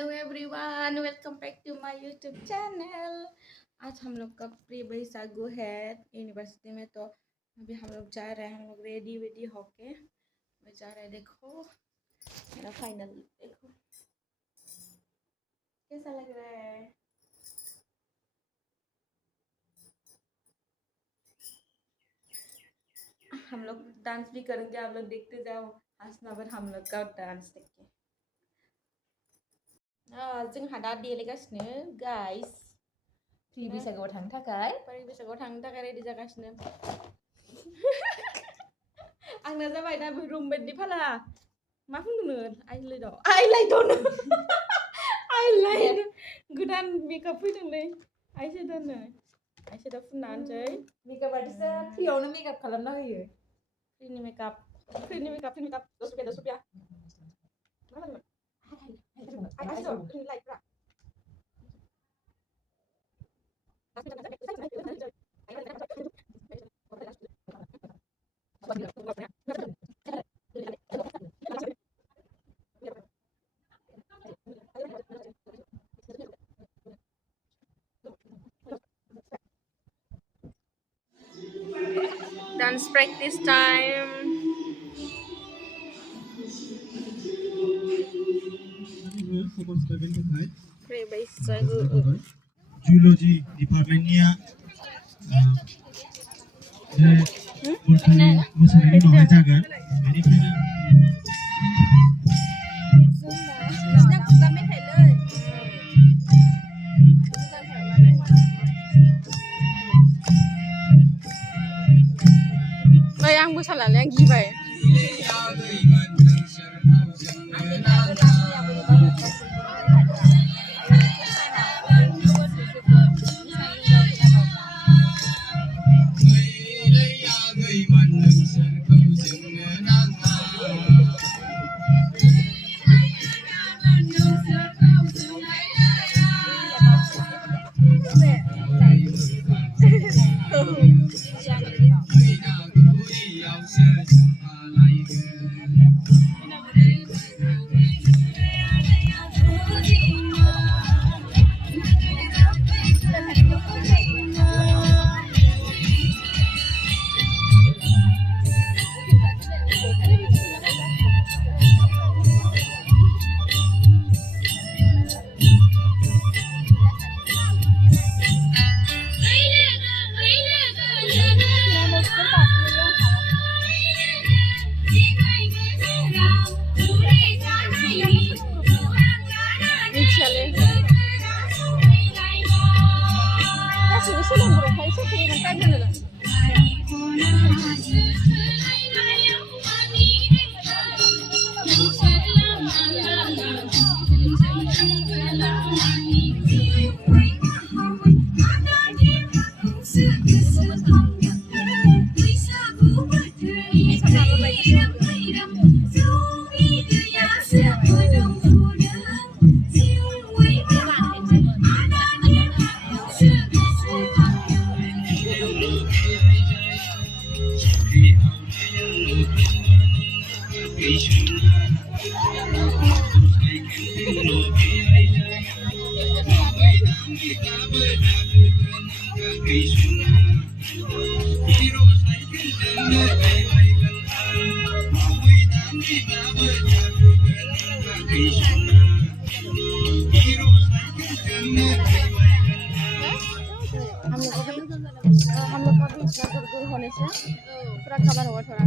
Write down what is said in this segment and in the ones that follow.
Hello everyone, welcome back to my YouTube channel. आज हम लोग का प्री बैसागु है यूनिवर्सिटी में, तो अभी हम लोग जा रहे हैं। हम लोग रेडी वेडी होके मैं जा रहे हैं। देखो मेरा फाइनल, देखो कैसा लग रहा है। हम लोग डांस भी करेंगे, आप लोग देखते जाओ। हंसना पर हम लोग का डांस देखिए। जोंहा दा देलायगासिनो गाइस। प्रि बैसागुआव थांनो थाखाय प्रि बैसागुआव थांनो थाखाय रेडि जागासिनो। आंना जाबाय दा रुम बायदि फाला। मा बुंदोंमोन? आइलाइट गोदान मेकआप फैदोंलै। आइसेदा फुनना होनोसै। मेकआप आर्टिस्टआ फ्रियावनो मेकआप खालामना होयो। फ्रिनि मेकआप 10 रुपया। मा लायमोन? लाइटफ्रा dance practice time. Pre बैसागु Zoology departmentnya mosaनायनि उनावहाय जागोन। बेनिखायनो आं मोसालालै, आं गिबाय। हम लोग का भी इतना दूर होने से पूरा कवर होगा थोड़ा।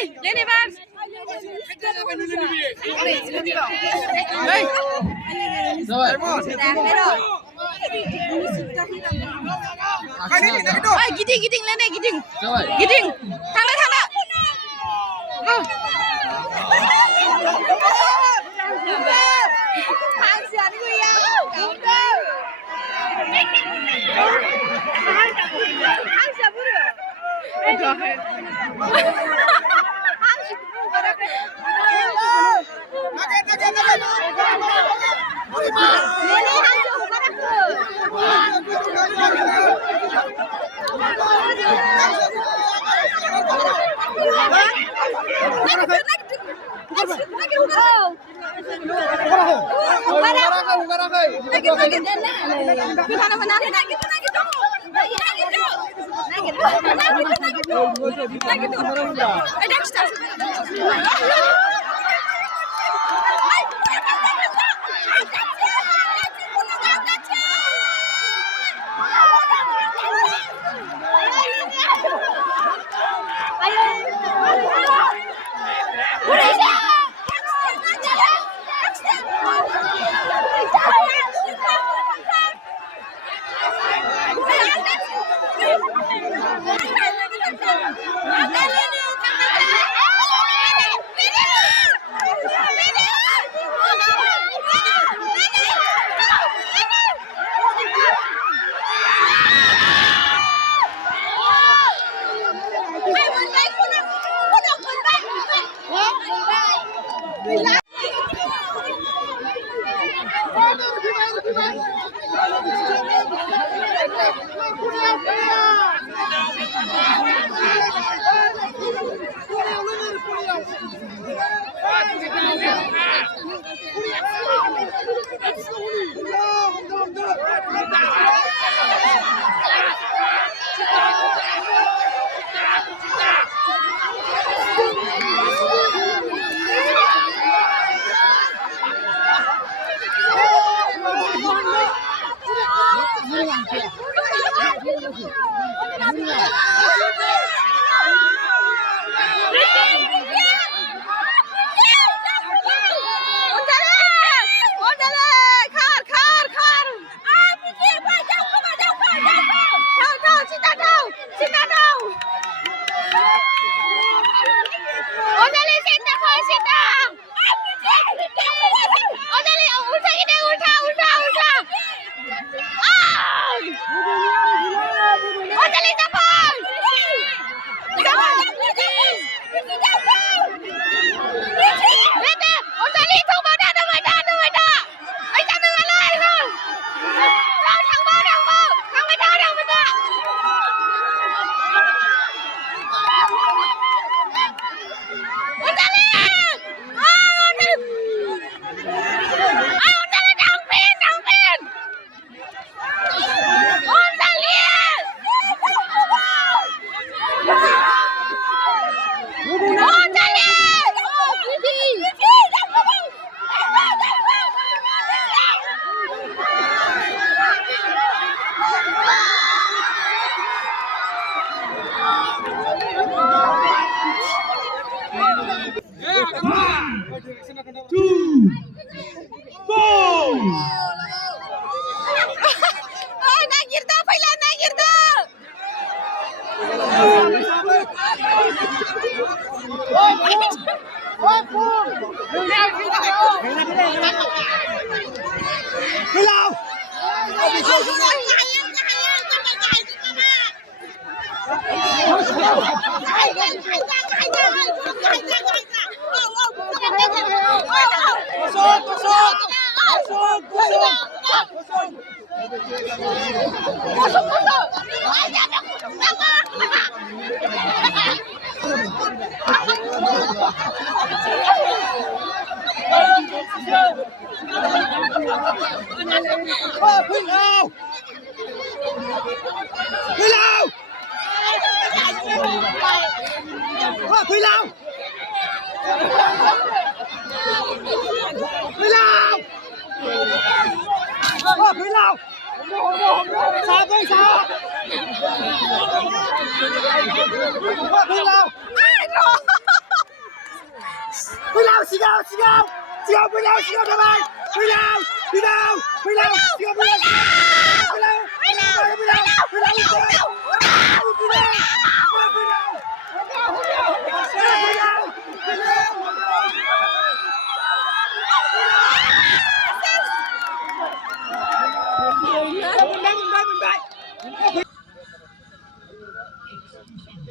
Lenny Vance. Giting Lenny giting. Thang đó. Hàng sườn người yêu. Hàng sườn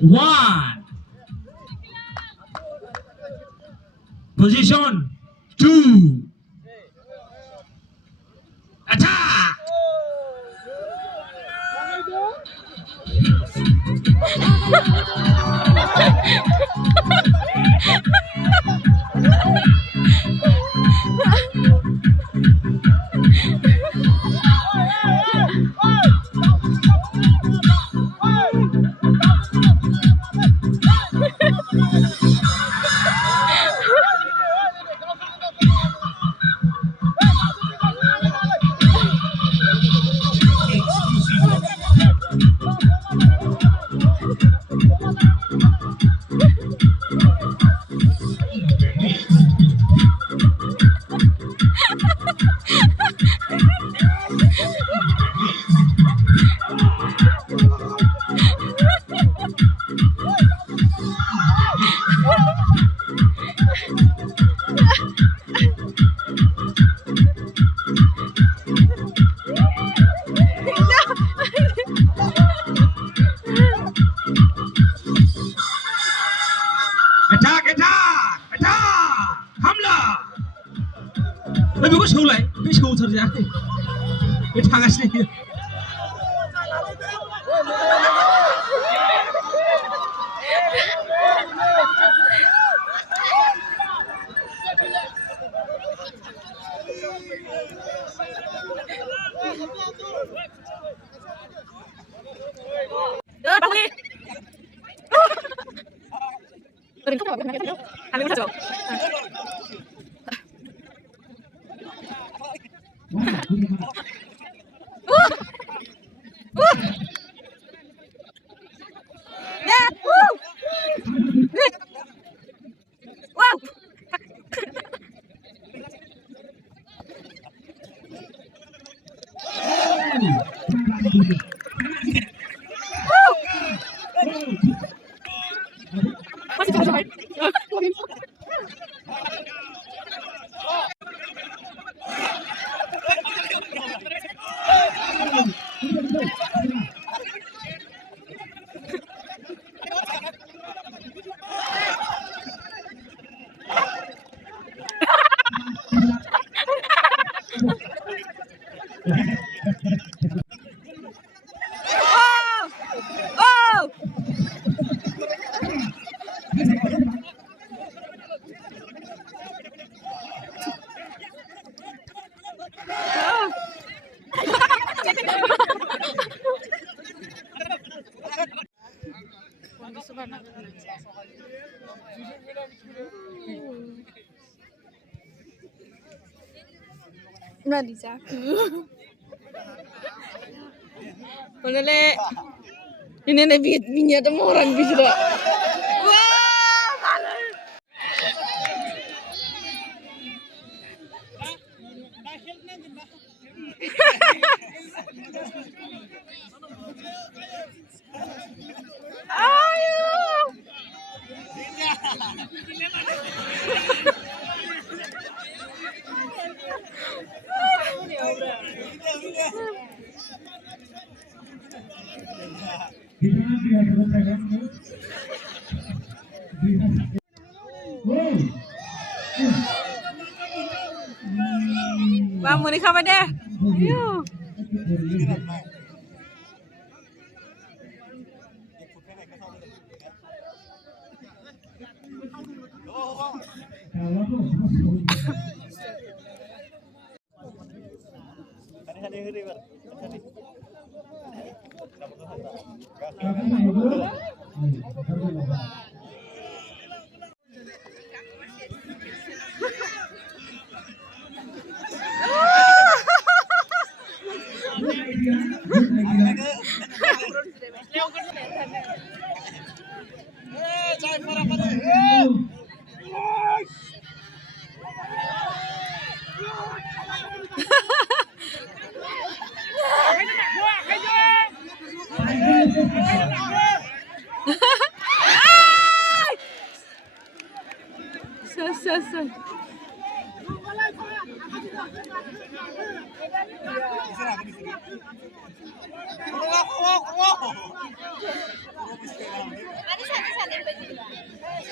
One. Position 2. Attack. Attack, attack, attack. Hamla. बेखौ सौलाय बे सौथारजायाखै बे थांगासिनो Nggak dicaku. Boleh ini lebih minyak temu orang bisa. Wah, malu. Ayo. Bang, mau nikah apa deh? Ayo. Sơ.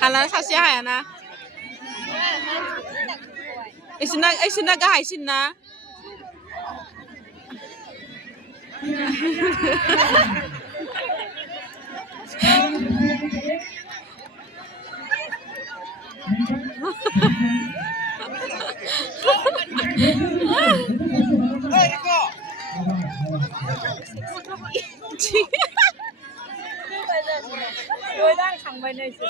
Halan sasia hayana. Isina gahay sinna. Tôi đang thằng bên này xíu.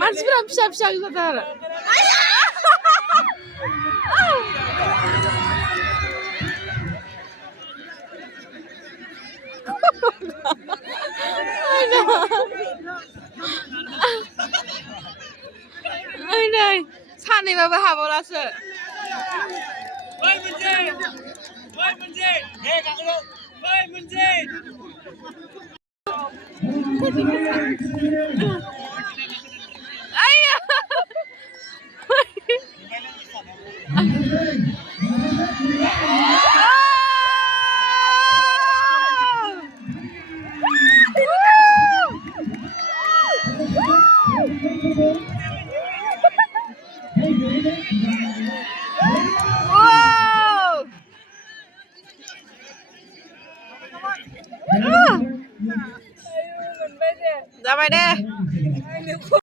Maksudnya bisa saudara. Ay, 산이 왜 하버라서. 문제. 내가 그럼 문제. 아야. Ra mày đi.